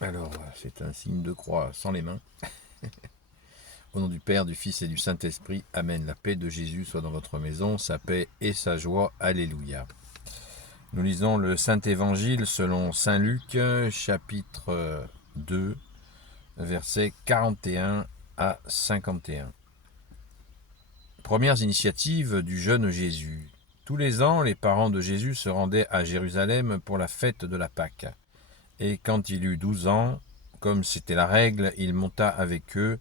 Alors, c'est un signe de croix sans les mains. Au nom du Père, du Fils et du Saint-Esprit, Amen. La paix de Jésus soit dans votre maison, sa paix et sa joie. Alléluia. Nous lisons le Saint-Évangile selon Saint Luc, chapitre 2, versets 41 à 51. Premières initiatives du jeune Jésus. Tous les ans, les parents de Jésus se rendaient à Jérusalem pour la fête de la Pâque. Et quand il eut 12 ans, comme c'était la règle, il monta avec eux.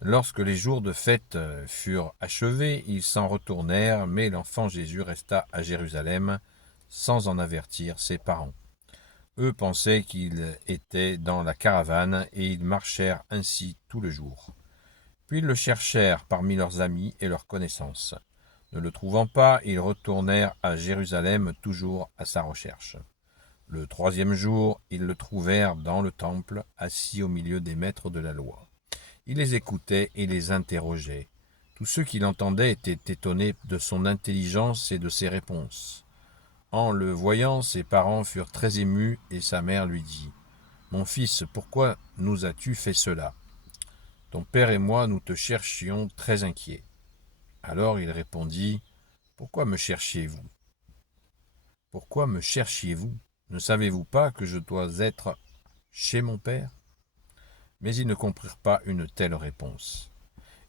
Lorsque les jours de fête furent achevés, ils s'en retournèrent, mais l'enfant Jésus resta à Jérusalem sans en avertir ses parents. Eux pensaient qu'il était dans la caravane, et ils marchèrent ainsi tout le jour. Puis ils le cherchèrent parmi leurs amis et leurs connaissances. Ne le trouvant pas, ils retournèrent à Jérusalem, toujours à sa recherche. Le troisième jour, ils le trouvèrent dans le temple, assis au milieu des maîtres de la loi. Il les écoutait et les interrogeait. Tous ceux qui l'entendaient étaient étonnés de son intelligence et de ses réponses. En le voyant, ses parents furent très émus, et sa mère lui dit : « Mon fils, pourquoi nous as-tu fait cela ? Ton père et moi, nous te cherchions très inquiets. » Alors il répondit : « Pourquoi me cherchiez-vous ? Pourquoi me cherchiez-vous ? Ne savez-vous pas que je dois être chez mon père ? » Mais ils ne comprirent pas une telle réponse.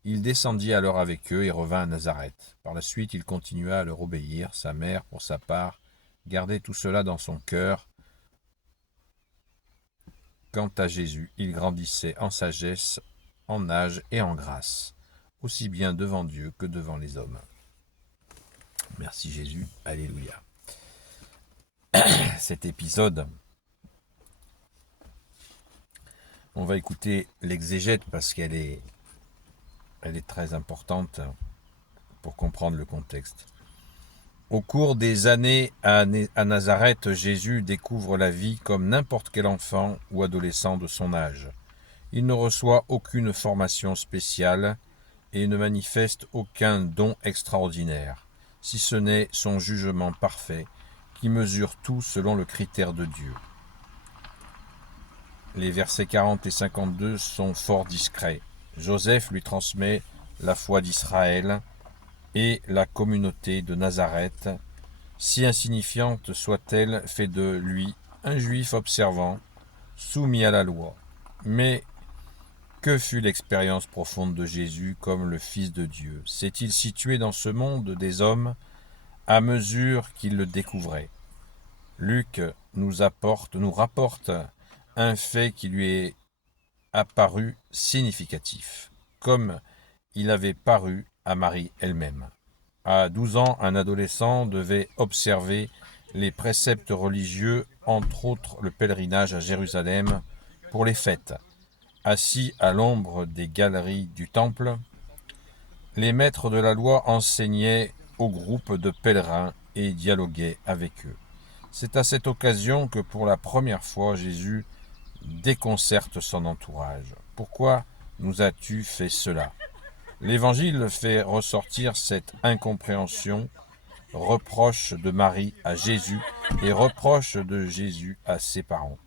Il descendit alors avec eux et revint à Nazareth. Par la suite, il continua à leur obéir. Sa mère, pour sa part, gardait tout cela dans son cœur. Quant à Jésus, il grandissait en sagesse, en âge et en grâce, aussi bien devant Dieu que devant les hommes. Merci Jésus, alléluia. Cet épisode, on va écouter l'exégète parce qu'elle est très importante pour comprendre le contexte. Au cours des années à Nazareth, Jésus découvre la vie comme n'importe quel enfant ou adolescent de son âge. Il ne reçoit aucune formation spéciale et ne manifeste aucun don extraordinaire, si ce n'est son jugement parfait, qui mesure tout selon le critère de Dieu. Les versets 40 et 52 sont fort discrets. Joseph lui transmet la foi d'Israël et la communauté de Nazareth, si insignifiante soit-elle, fait de lui un juif observant, soumis à la loi. Mais que fut l'expérience profonde de Jésus comme le Fils de Dieu ? S'est-il situé dans ce monde des hommes à mesure qu'il le découvrait ? Luc nous rapporte un fait qui lui est apparu significatif, comme il avait paru à Marie elle-même. À 12 ans, un adolescent devait observer les préceptes religieux, entre autres le pèlerinage à Jérusalem pour les fêtes. Assis à l'ombre des galeries du temple, les maîtres de la loi enseignaient au groupe de pèlerins et dialoguaient avec eux. C'est à cette occasion que pour la première fois Jésus déconcerte son entourage. Pourquoi nous as-tu fait cela ? L'Évangile fait ressortir cette incompréhension, reproche de Marie à Jésus et reproche de Jésus à ses parents.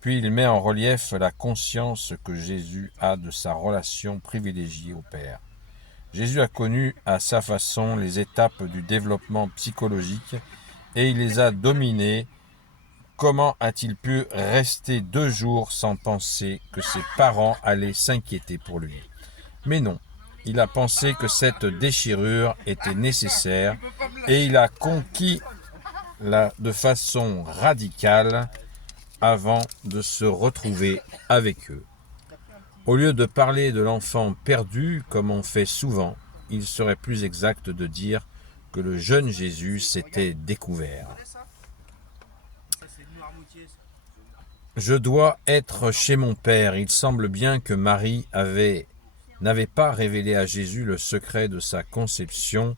Puis il met en relief la conscience que Jésus a de sa relation privilégiée au Père. Jésus a connu à sa façon les étapes du développement psychologique et il les a dominées. Comment a-t-il pu rester 2 jours sans penser que ses parents allaient s'inquiéter pour lui ? Mais non, il a pensé que cette déchirure était nécessaire et il a conquis de façon radicale avant de se retrouver avec eux. Au lieu de parler de l'enfant perdu, comme on fait souvent, il serait plus exact de dire que le jeune Jésus s'était découvert. Je dois être chez mon Père. Il semble bien que Marie n'avait pas révélé à Jésus le secret de sa conception,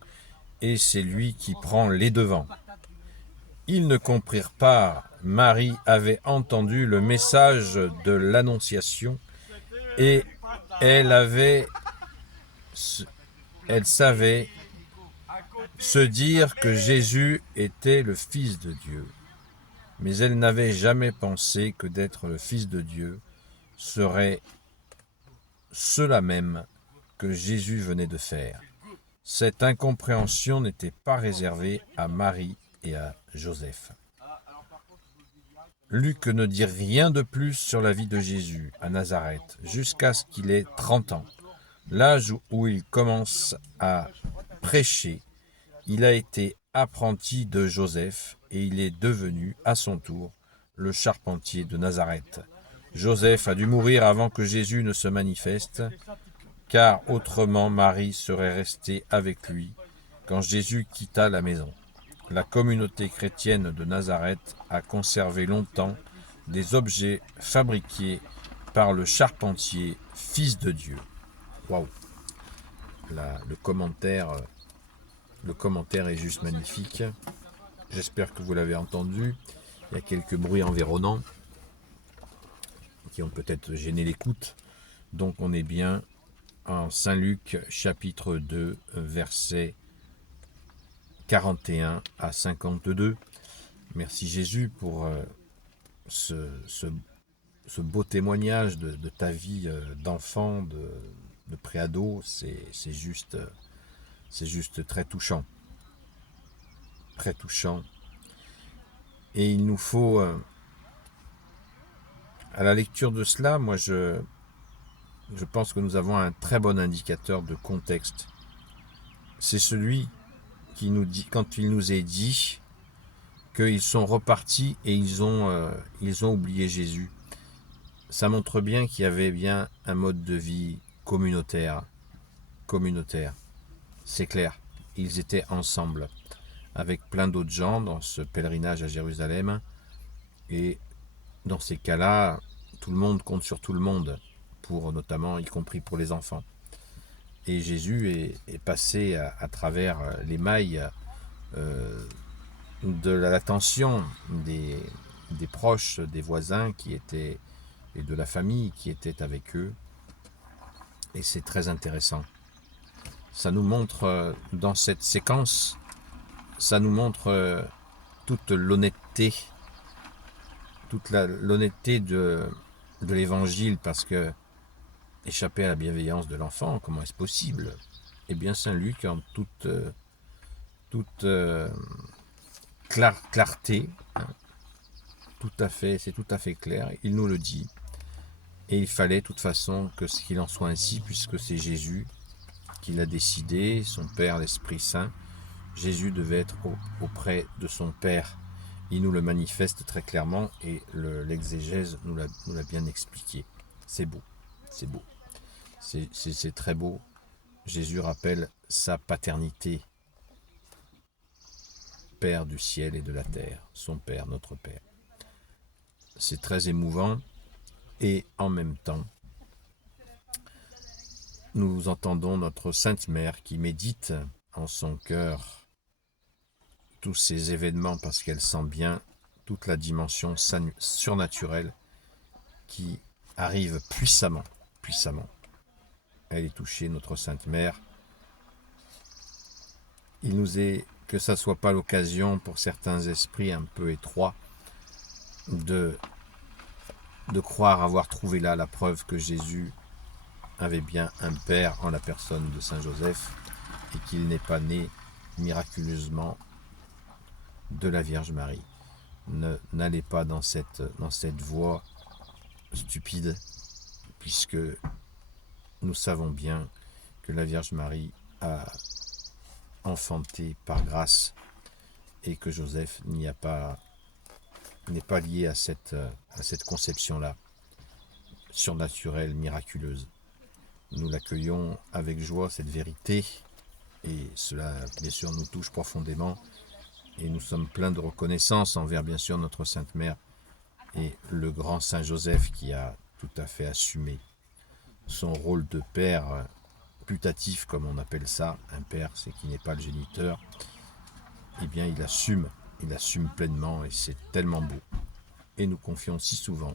et c'est lui qui prend les devants. Ils ne comprirent pas. Marie avait entendu le message de l'Annonciation et elle savait se dire que Jésus était le Fils de Dieu. mais elle n'avait jamais pensé que d'être le Fils de Dieu serait cela même que Jésus venait de faire. Cette incompréhension n'était pas réservée à Marie et à Joseph. Luc ne dit rien de plus sur la vie de Jésus à Nazareth jusqu'à ce qu'il ait 30 ans. L'âge où il commence à prêcher, il a été apprenti de Joseph et il est devenu à son tour le charpentier de Nazareth. Joseph a dû mourir avant que Jésus ne se manifeste, car autrement Marie serait restée avec lui quand Jésus quitta la maison. La communauté chrétienne de Nazareth a conservé longtemps des objets fabriqués par le charpentier, fils de Dieu. Waouh! Le commentaire est juste magnifique. J'espère que vous l'avez entendu. Il y a quelques bruits environnants qui ont peut-être gêné l'écoute. Donc on est bien en Saint Luc chapitre 2 versets 41 à 52. Merci Jésus pour ce beau témoignage de ta vie d'enfant, de préado. C'est juste très touchant. Très touchant. Et il nous faut, à la lecture de cela, moi je pense que nous avons un très bon indicateur de contexte. C'est celui qui nous dit, quand il nous est dit qu'ils sont repartis et ils ont oublié Jésus. Ça montre bien qu'il y avait bien un mode de vie communautaire. C'est clair, ils étaient ensemble, avec plein d'autres gens dans ce pèlerinage à Jérusalem. Et dans ces cas-là, tout le monde compte sur tout le monde, pour notamment, y compris pour les enfants. Et Jésus est passé à travers les mailles de l'attention des proches, des voisins qui étaient, et de la famille qui était avec eux. Et c'est très intéressant. Ça nous montre, dans cette séquence, ça nous montre toute l'honnêteté, l'honnêteté de l'évangile, parce que échapper à la bienveillance de l'enfant, comment est-ce possible? Eh bien, Saint Luc, en toute clarté, hein, c'est tout à fait clair, il nous le dit. Et il fallait de toute façon qu'il en soit ainsi, puisque c'est Jésus qui l'a décidé, son Père, l'Esprit Saint. Jésus devait être auprès de son Père. Il nous le manifeste très clairement et l'exégèse nous l'a bien expliqué. C'est beau, c'est beau. C'est très beau. Jésus rappelle sa paternité. Père du ciel et de la terre, son Père, notre Père. C'est très émouvant et en même temps, nous entendons notre Sainte Mère qui médite en son cœur tous ces événements parce qu'elle sent bien toute la dimension surnaturelle qui arrive puissamment. Elle est touchée, notre Sainte Mère. Il nous est, que ça ne soit pas l'occasion pour certains esprits un peu étroits de croire avoir trouvé là la preuve que Jésus avait bien un père en la personne de Saint Joseph et qu'il n'est pas né miraculeusement de la Vierge Marie. N'allez pas dans cette voie stupide, puisque nous savons bien que la Vierge Marie a enfanté par grâce et que Joseph n'est pas lié à cette conception-là, surnaturelle, miraculeuse. Nous l'accueillons avec joie, cette vérité, et cela, bien sûr, nous touche profondément, et nous sommes pleins de reconnaissance envers, bien sûr, notre Sainte Mère et le grand Saint Joseph qui a tout à fait assumé son rôle de père putatif, comme on appelle ça. Un père, c'est qui n'est pas le géniteur. Eh bien, il assume pleinement, et c'est tellement beau. Et nous confions si souvent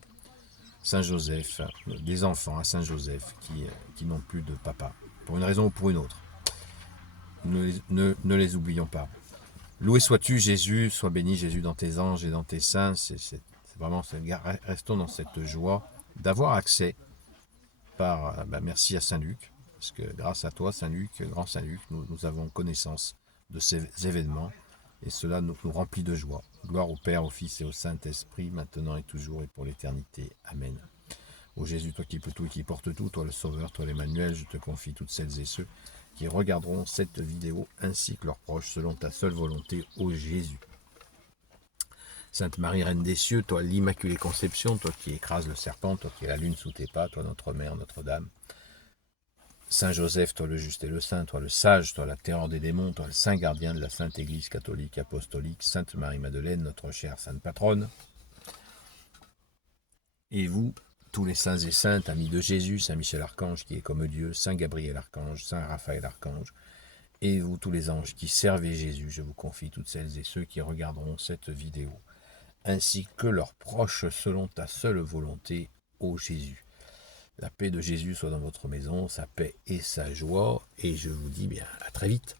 Saint Joseph, des enfants à Saint Joseph qui n'ont plus de papa, pour une raison ou pour une autre. Ne les oublions pas. Loué sois-tu Jésus, sois béni Jésus dans tes anges et dans tes saints. C'est vraiment, restons dans cette joie d'avoir accès merci à Saint-Luc, parce que grâce à toi Saint-Luc, grand Saint-Luc, nous avons connaissance de ces événements et cela nous remplit de joie. Gloire au Père, au Fils et au Saint-Esprit, maintenant et toujours et pour l'éternité. Amen. Ô Jésus, toi qui peux tout et qui portes tout, toi le Sauveur, toi l'Emmanuel, je te confie toutes celles et ceux qui regarderont cette vidéo ainsi que leurs proches selon ta seule volonté, ô Jésus. Sainte Marie, Reine des cieux, toi l'Immaculée Conception, toi qui écrases le serpent, toi qui es la lune sous tes pas, toi notre Mère, Notre-Dame. Saint Joseph, toi le juste et le saint, toi le sage, toi la terreur des démons, toi le saint gardien de la Sainte Église catholique apostolique, Sainte Marie-Madeleine, notre chère Sainte Patronne. Et vous, tous les saints et saintes, amis de Jésus, Saint Michel Archange qui est comme Dieu, Saint Gabriel Archange, Saint Raphaël Archange, et vous tous les anges qui servez Jésus, je vous confie toutes celles et ceux qui regarderont cette vidéo, ainsi que leurs proches selon ta seule volonté, ô Jésus. La paix de Jésus soit dans votre maison, sa paix et sa joie, et je vous dis bien à très vite.